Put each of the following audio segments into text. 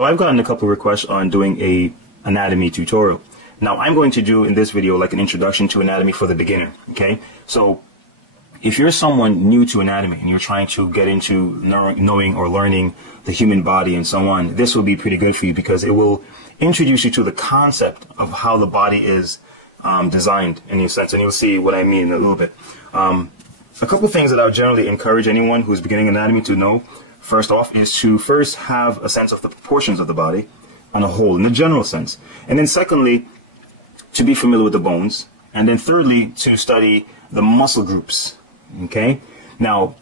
So I've gotten a couple of requests on doing a anatomy tutorial. Now I'm going to do in this video like an introduction to anatomy for the beginner. Okay, so if you're someone new to anatomy and you're trying to get into knowing or learning the human body and so on, this will be pretty good for you because it will introduce you to the concept of how the body is designed in a sense, and you'll see what I mean in a little bit. A couple of things that I would generally encourage anyone who's beginning anatomy to know, first off, is to first have a sense of the proportions of the body on a whole, in the general sense. And then secondly, to be familiar with the bones. And then thirdly, to study the muscle groups. Okay? Now,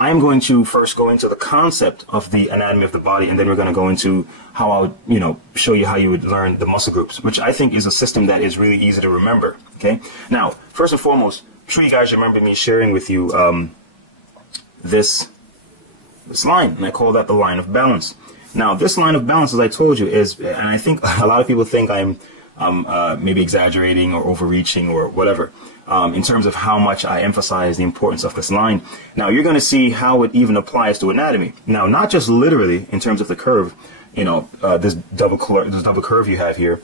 I'm going to first go into the concept of the anatomy of the body, and then we're going to go into how I would, show you how you would learn the muscle groups, which I think is a system that is really easy to remember. Okay? Now, first and foremost, I'm sure you guys remember me sharing with you this line, and I call that the line of balance. Now, this line of balance, as I told you, is, and I think a lot of people think I'm maybe exaggerating or overreaching or whatever, in terms of how much I emphasize the importance of this line. Now, you're going to see how it even applies to anatomy. Now, not just literally in terms of the curve, this double curve you have here,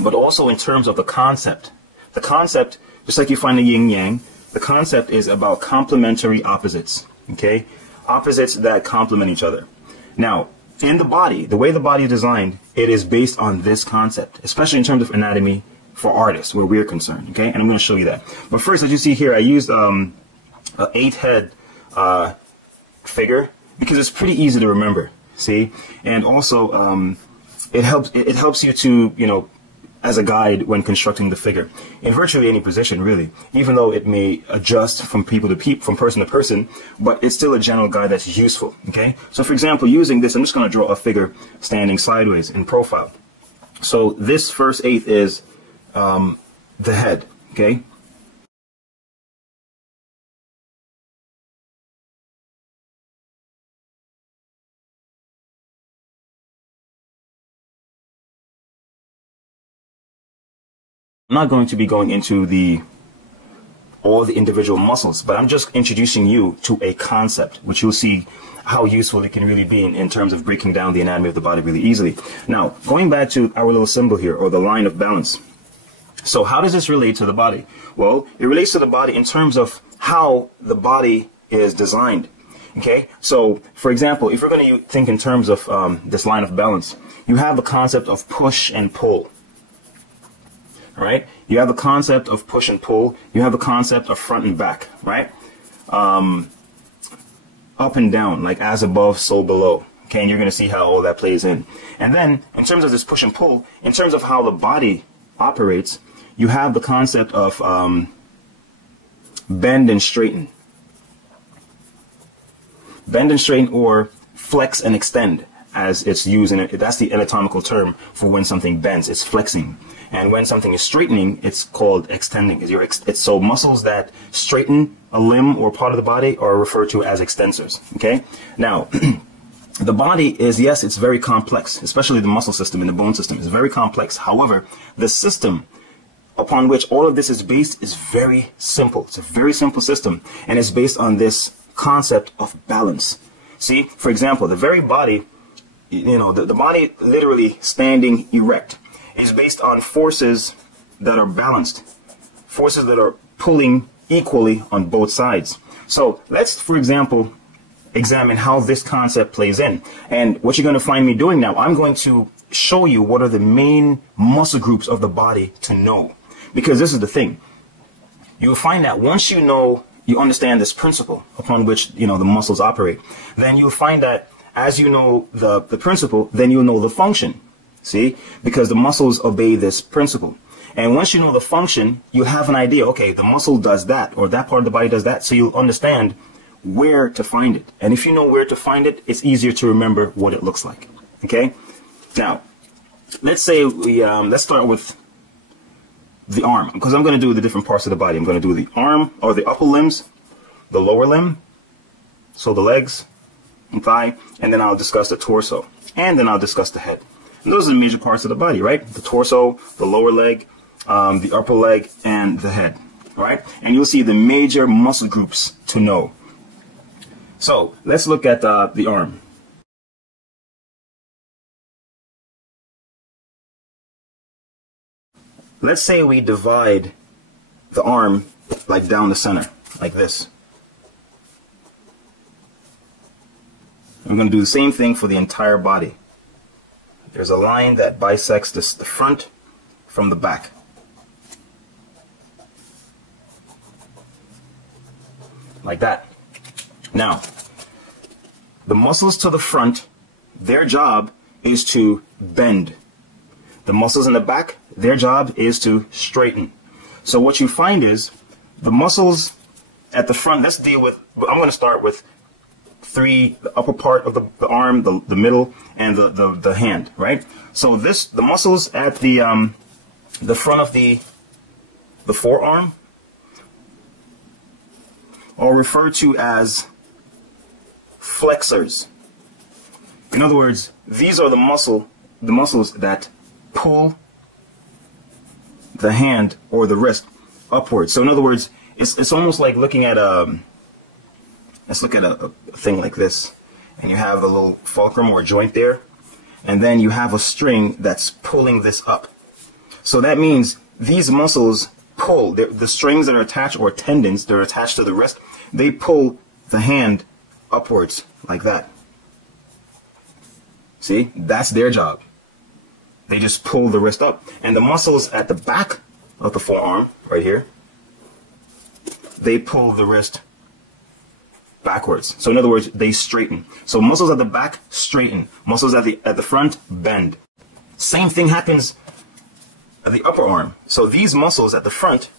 but also in terms of the concept. The concept, just like you find the yin-yang, the concept is about complementary opposites, okay? Opposites that complement each other. Now, in the body, the way the body is designed, it is based on this concept, especially in terms of anatomy for artists, where we're concerned, okay? And I'm going to show you that. But first, as you see here, I used an 8-head figure because it's pretty easy to remember, see? And also, it helps you to, as a guide when constructing the figure in virtually any position, really, even though it may adjust from from person to person, but it's still a general guide that's useful. Okay, so for example, using this, I'm just going to draw a figure standing sideways in profile. So this first eighth is the head. Okay. I'm not going to be going into all the individual muscles, but I'm just introducing you to a concept, which you'll see how useful it can really be in terms of breaking down the anatomy of the body really easily. Now, going back to our little symbol here, or the line of balance. So how does this relate to the body? Well, it relates to the body in terms of how the body is designed. Okay, so for example, if we're going to think in terms of this line of balance, you have the concept of push and pull. Right? You have the concept of push and pull. You have the concept of front and back, right? Up and down, like as above, so below. Okay, and you're going to see how all that plays in. And then, in terms of this push and pull, in terms of how the body operates, you have the concept of bend and straighten. Bend and straighten, or flex and extend, as it's used in it. That's the anatomical term for when something bends. It's flexing. And when something is straightening, it's called extending. So muscles that straighten a limb or part of the body are referred to as extensors. Okay? Now, the body is, yes, it's very complex, especially the muscle system and the bone system is very complex. However, the system upon which all of this is based is very simple. It's a very simple system, and it's based on this concept of balance. See, for example, the very body, the body literally standing erect is based on forces that are balanced, forces that are pulling equally on both sides. So let's, for example, examine how this concept plays in. And what you're going to find me doing now, I'm going to show you what are the main muscle groups of the body to know. Because this is the thing. You'll find that once you understand this principle upon which, the muscles operate, then you'll find that as you know the principle, then you'll know the function. See? Because the muscles obey this principle. And once you know the function, you have an idea, okay, the muscle does that, or that part of the body does that, so you'll understand where to find it. And if you know where to find it, it's easier to remember what it looks like. Okay? Now, let's say let's start with the arm, because I'm going to do the different parts of the body. I'm going to do the arm, or the upper limbs, the lower limb, so the legs and thigh, and then I'll discuss the torso, and then I'll discuss the head. And those are the major parts of the body, right? The torso, the lower leg, the upper leg, and the head, right? And you'll see the major muscle groups to know. So let's look at the arm. let's say we divide the arm like down the center, like this. We're going to do the same thing for the entire body. There's a line that bisects the front from the back. Like that. Now, the muscles to the front, their job is to bend. The muscles in the back, their job is to straighten. So what you find is the muscles at the front, let's deal with, I'm going to start with the upper part of the arm, the middle, and the hand, right? So the muscles at the front of the forearm are referred to as flexors. In other words, these are the muscles that pull the hand or the wrist upwards. So in other words, it's almost like looking at let's look at a thing like this, and you have a little fulcrum or joint there, and then you have a string that's pulling this up. So that means these muscles pull, the strings that are attached, or tendons that are attached to the wrist, they pull the hand upwards like that. See, that's their job. They just pull the wrist up. And the muscles at the back of the forearm, right here, they pull the wrist backwards. So in other words, they straighten. So muscles at the back straighten. Muscles at the front bend. Same thing happens at the upper arm. So these muscles at the front,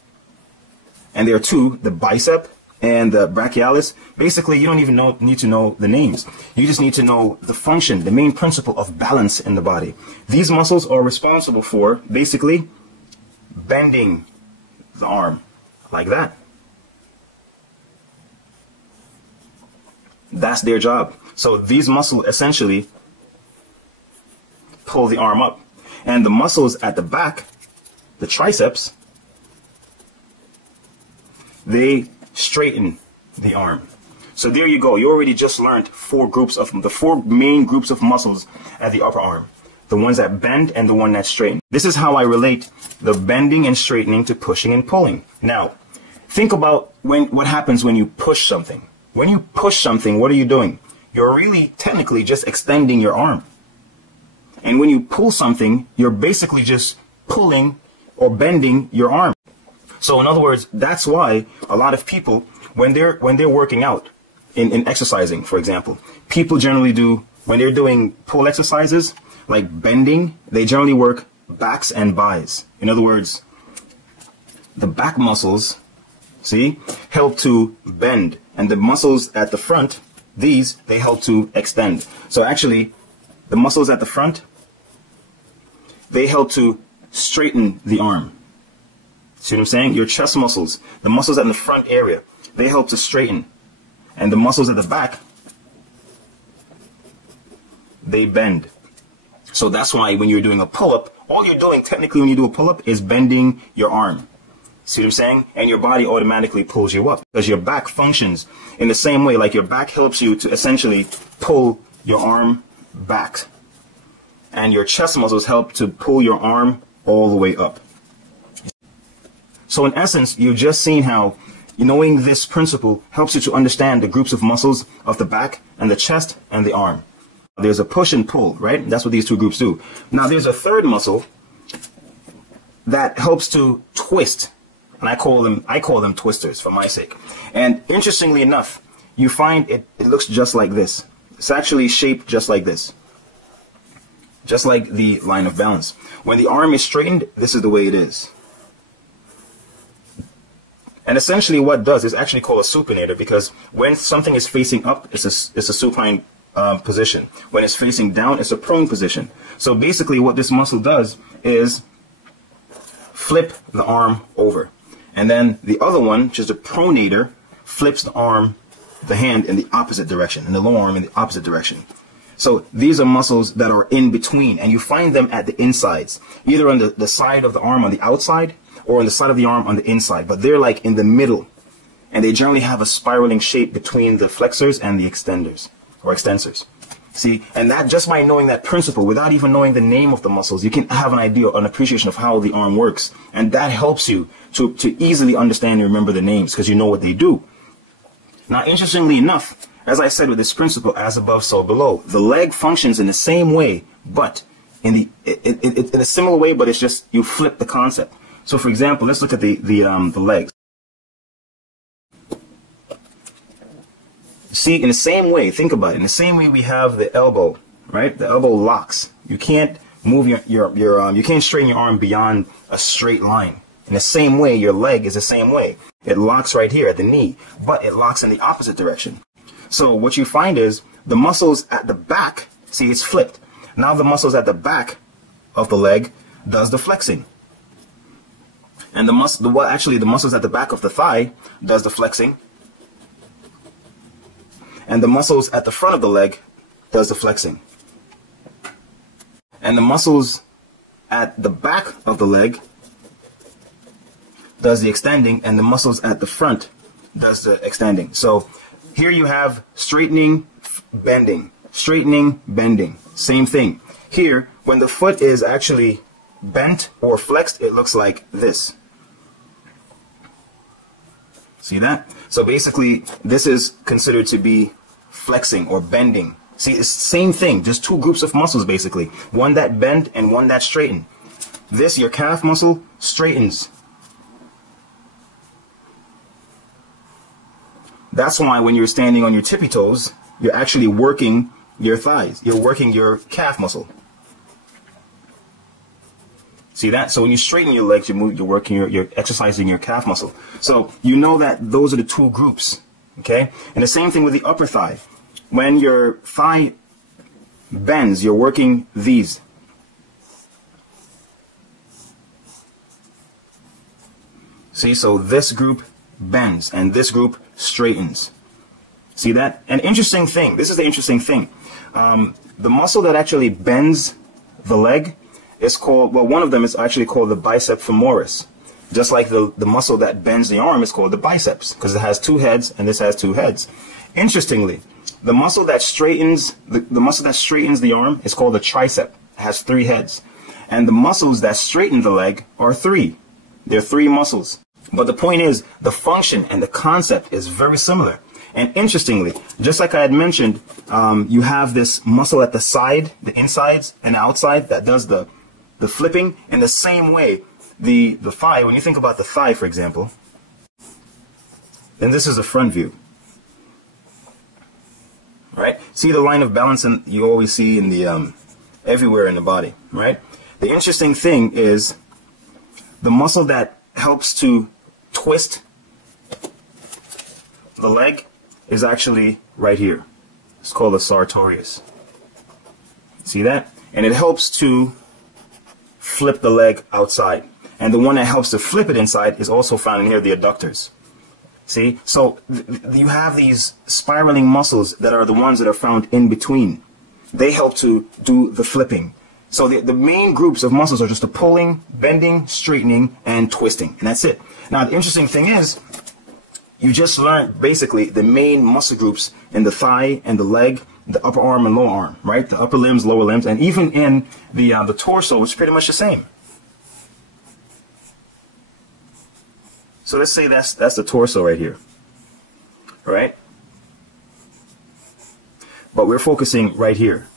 and there are two, the bicep and the brachialis, basically you don't even need to know the names. You just need to know the function, the main principle of balance in the body. These muscles are responsible for basically bending the arm like that. That's their job. So these muscles essentially pull the arm up. And the muscles at the back, the triceps, they straighten the arm. So there you go. You already just learned the four main groups of muscles at the upper arm. The ones that bend and the one that straighten. This is how I relate the bending and straightening to pushing and pulling. Now, think about what happens when you push something. When you push something, what are you doing? You're really technically just extending your arm. And when you pull something, you're basically just pulling or bending your arm. So in other words, that's why a lot of people, when they're working out, in exercising, for example, people generally do, when they're doing pull exercises, like bending, they generally work backs and buys. In other words, the back muscles, see, help to bend. And the muscles at the front, they help to extend. So actually, the muscles at the front, they help to straighten the arm. See what I'm saying? Your chest muscles, the muscles in the front area, they help to straighten. And the muscles at the back, they bend. So that's why when you're doing a pull-up, all you're doing technically when you do a pull-up is bending your arm. See what I'm saying? And your body automatically pulls you up because your back functions in the same way. Like your back helps you to essentially pull your arm back. And your chest muscles help to pull your arm all the way up. So in essence, you've just seen how knowing this principle helps you to understand the groups of muscles of the back and the chest and the arm. There's a push and pull, right? That's what these two groups do. Now there's a third muscle that helps to twist. And I call them twisters for my sake. And interestingly enough, you find it looks just like this. It's actually shaped just like this. Just like the line of balance. When the arm is straightened, this is the way it is. And essentially what it does is actually called a supinator, because when something is facing up, it's a supine position. When it's facing down, it's a prone position. So basically what this muscle does is flip the arm over. And then the other one, which is the pronator, flips the hand in the opposite direction, and the lower arm in the opposite direction. So these are muscles that are in between, and you find them at the insides, either on the side of the arm on the outside, or on the side of the arm on the inside. But they're like in the middle, and they generally have a spiraling shape between the flexors and the extenders, or extensors. See, and that just by knowing that principle, without even knowing the name of the muscles, you can have an idea, an appreciation of how the arm works. And that helps you to easily understand and remember the names because you know what they do. Now, interestingly enough, as I said with this principle, as above, so below, the leg functions in the same way, but in a similar way, but it's just you flip the concept. So, for example, let's look at the legs. See, in the same way, think about it. In the same way we have the elbow, right? The elbow locks. You can't move you can't straighten your arm beyond a straight line. In the same way, your leg is the same way. It locks right here at the knee, but it locks in the opposite direction. So what you find is the muscles at the back, see, it's flipped. Now the muscles at the back of the leg does the flexing. And the muscles at the back of the thigh does the flexing. And the muscles at the front of the leg does the flexing. And the muscles at the back of the leg does the extending, and the muscles at the front does the extending. So here you have straightening, bending, straightening, bending. Same thing. Here, when the foot is actually bent or flexed, it looks like this. See that? So basically, this is considered to be flexing or bending. See, it's the same thing, just two groups of muscles basically. One that bend and one that straighten. This, your calf muscle, straightens. That's why when you're standing on your tippy toes, you're actually working your thighs. You're working your calf muscle. See that? So when you straighten your legs, you're exercising your calf muscle. So you know that those are the two groups. Okay? And the same thing with the upper thigh. When your thigh bends, you're working these. See, so this group bends and this group straightens. See that? An interesting thing. This is the interesting thing. The muscle that actually bends the leg is called, well, one of them is actually called the bicep femoris. Just like the muscle that bends the arm is called the biceps, because it has two heads and this has two heads. Interestingly, the muscle that straightens the arm is called the tricep. It has three heads. And the muscles that straighten the leg are three. They're three muscles. But the point is, the function and the concept is very similar. And interestingly, just like I had mentioned, you have this muscle at the side, the insides and the outside that does the flipping. In the same way, the thigh, when you think about the thigh, for example, then this is a front view. Right? See the line of balance you always see in the everywhere in the body, right? The interesting thing is the muscle that helps to twist the leg is actually right here. It's called the sartorius. See that? And it helps to flip the leg outside. And the one that helps to flip it inside is also found in here, the adductors. See? So you have these spiraling muscles that are the ones that are found in between. They help to do the flipping. So the main groups of muscles are just the pulling, bending, straightening, and twisting. And that's it. Now, the interesting thing is, you just learned basically the main muscle groups in the thigh and the leg, the upper arm and lower arm, right? The upper limbs, lower limbs, and even in the torso, it's pretty much the same. So let's say that's the torso right here, all right? But we're focusing right here.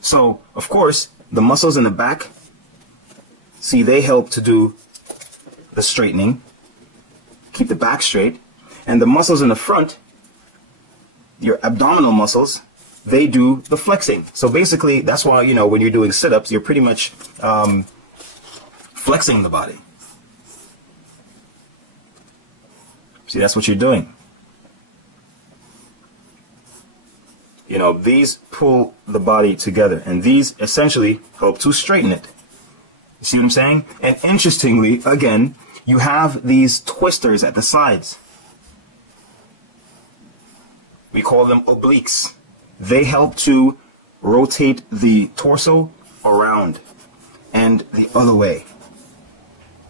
So, of course, the muscles in the back, see, they help to do the straightening, keep the back straight, and the muscles in the front, your abdominal muscles, they do the flexing. So basically, that's why, you know, when you're doing sit-ups, you're pretty much flexing the body. See, that's what you're doing. You know, these pull the body together, and these essentially help to straighten it. You see what I'm saying? And interestingly, again, you have these twisters at the sides. We call them obliques. They help to rotate the torso around and the other way.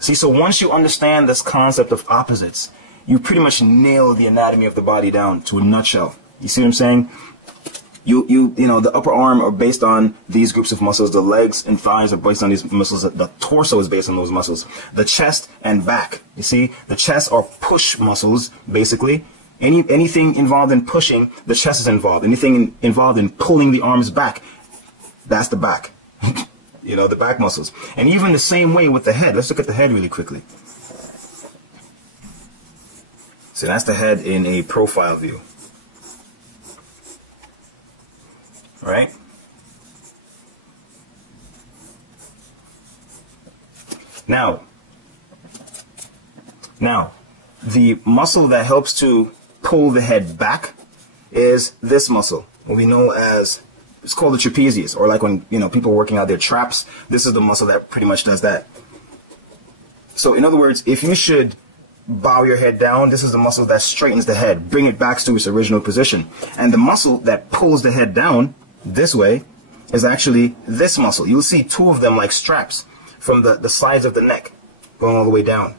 See, so once you understand this concept of opposites, you pretty much nail the anatomy of the body down to a nutshell. You see what I'm saying? You know, the upper arm are based on these groups of muscles. The legs and thighs are based on these muscles. The torso is based on those muscles. The chest and back. You see, the chest are push muscles, basically. Anything involved in pushing, the chest is involved. Anything involved in pulling the arms back, that's the back. You know, the back muscles. And even the same way with the head. Let's look at the head really quickly. So that's the head in a profile view. All right? Now, the muscle that helps to pull the head back is this muscle, what we know as, it's called the trapezius, or like when, you know, people are working out their traps, this is the muscle that pretty much does that. So in other words, if you should bow your head down, this is the muscle that straightens the head, bring it back to its original position. And the muscle that pulls the head down this way is actually this muscle. You'll see two of them like straps from the sides of the neck going all the way down.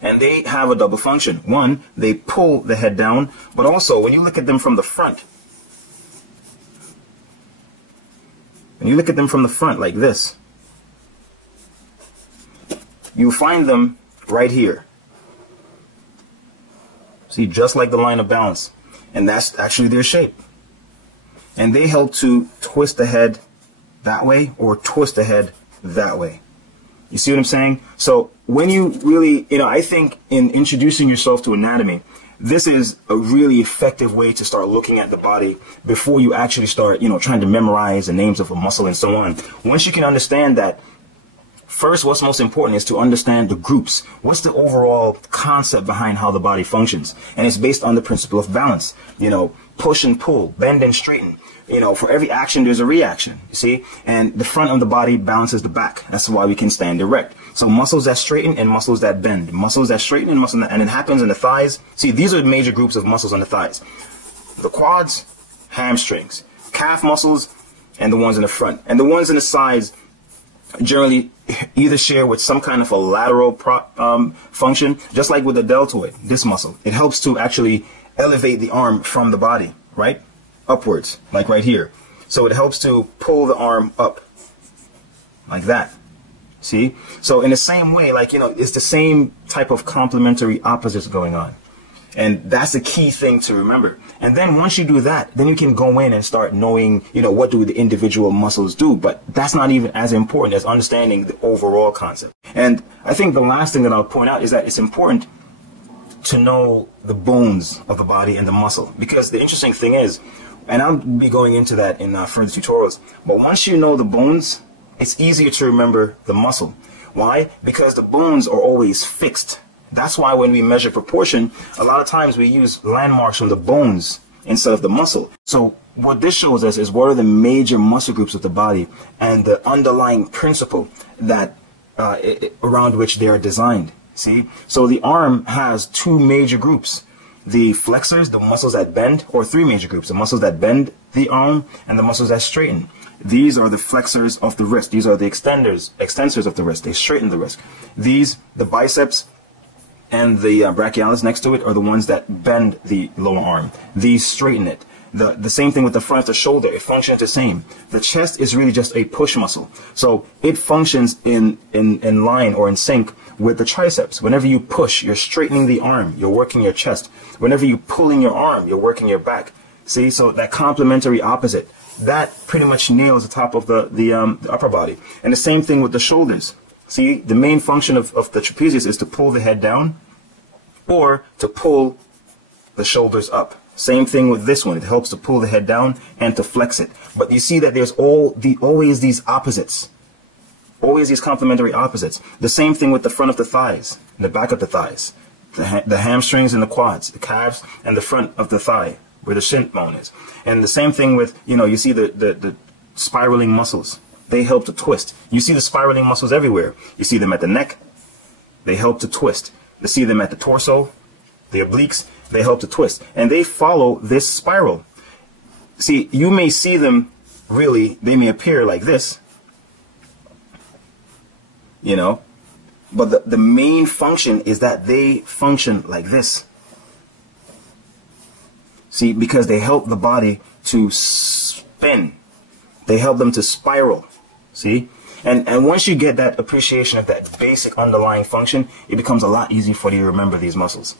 And they have a double function. One, they pull the head down, but also when you look at them from the front, like this, you find them right here. See, just like the line of balance. And that's actually their shape. And they help to twist the head that way or twist the head that way. You see what I'm saying? So when you really, you know, I think in introducing yourself to anatomy, this is a really effective way to start looking at the body before you actually start, you know, trying to memorize the names of a muscle and so on. Once you can understand that, first, what's most important is to understand the groups. What's the overall concept behind how the body functions? And it's based on the principle of balance. You know, push and pull, bend and straighten. You know, for every action, there's a reaction, you see? And the front of the body balances the back. That's why we can stand erect. So muscles that straighten and muscles that bend. Muscles that straighten and muscles that, and it happens in the thighs. See, these are the major groups of muscles on the thighs. The quads, hamstrings, calf muscles, and the ones in the front. And the ones in the sides generally either share with some kind of a lateral function, just like with the deltoid, this muscle. It helps to actually elevate the arm from the body, right? Upwards, like right here. So it helps to pull the arm up, like that. See? So in the same way, like, you know, it's the same type of complementary opposites going on. And that's a key thing to remember. And then once you do that, then you can go in and start knowing, you know, what do the individual muscles do. But that's not even as important as understanding the overall concept. And I think the last thing that I'll point out is that it's important to know the bones of the body and the muscle. Because the interesting thing is, and I'll be going into that in further tutorials, but once you know the bones, it's easier to remember the muscle. Why? Because the bones are always fixed. That's why when we measure proportion, a lot of times we use landmarks from the bones instead of the muscle. So what this shows us is what are the major muscle groups of the body and the underlying principle that around which they are designed. See? So the arm has two major groups. The flexors, the muscles that bend, or three major groups, the muscles that bend the arm and the muscles that straighten. These are the flexors of the wrist. These are the extensors of the wrist. They straighten the wrist. These, the biceps and the brachialis next to it, are the ones that bend the lower arm. These straighten it. The same thing with the front of the shoulder. It functions the same. The chest is really just a push muscle. So it functions in line or in sync with the triceps. Whenever you push, you're straightening the arm. You're working your chest. Whenever you pulling your arm, you're working your back. See, so that complementary opposite, that pretty much nails the top of the upper body. And the same thing with the shoulders. See, the main function of the trapezius is to pull the head down or to pull the shoulders up. Same thing with this one. It helps to pull the head down and to flex it. But you see that there's always these opposites. Always these complementary opposites. The same thing with the front of the thighs, and the back of the thighs, the hamstrings and the quads, the calves and the front of the thigh, where the shin bone is. And the same thing with, you know, you see the spiraling muscles. They help to twist. You see the spiraling muscles everywhere. You see them at the neck. They help to twist. You see them at the torso, the obliques. They help to twist. And they follow this spiral. See, you may see them really, they may appear like this, you know, but the main function is that they function like this. See, because they help the body to spin. They help them to spiral. See? And once you get that appreciation of that basic underlying function, it becomes a lot easier for you to remember these muscles.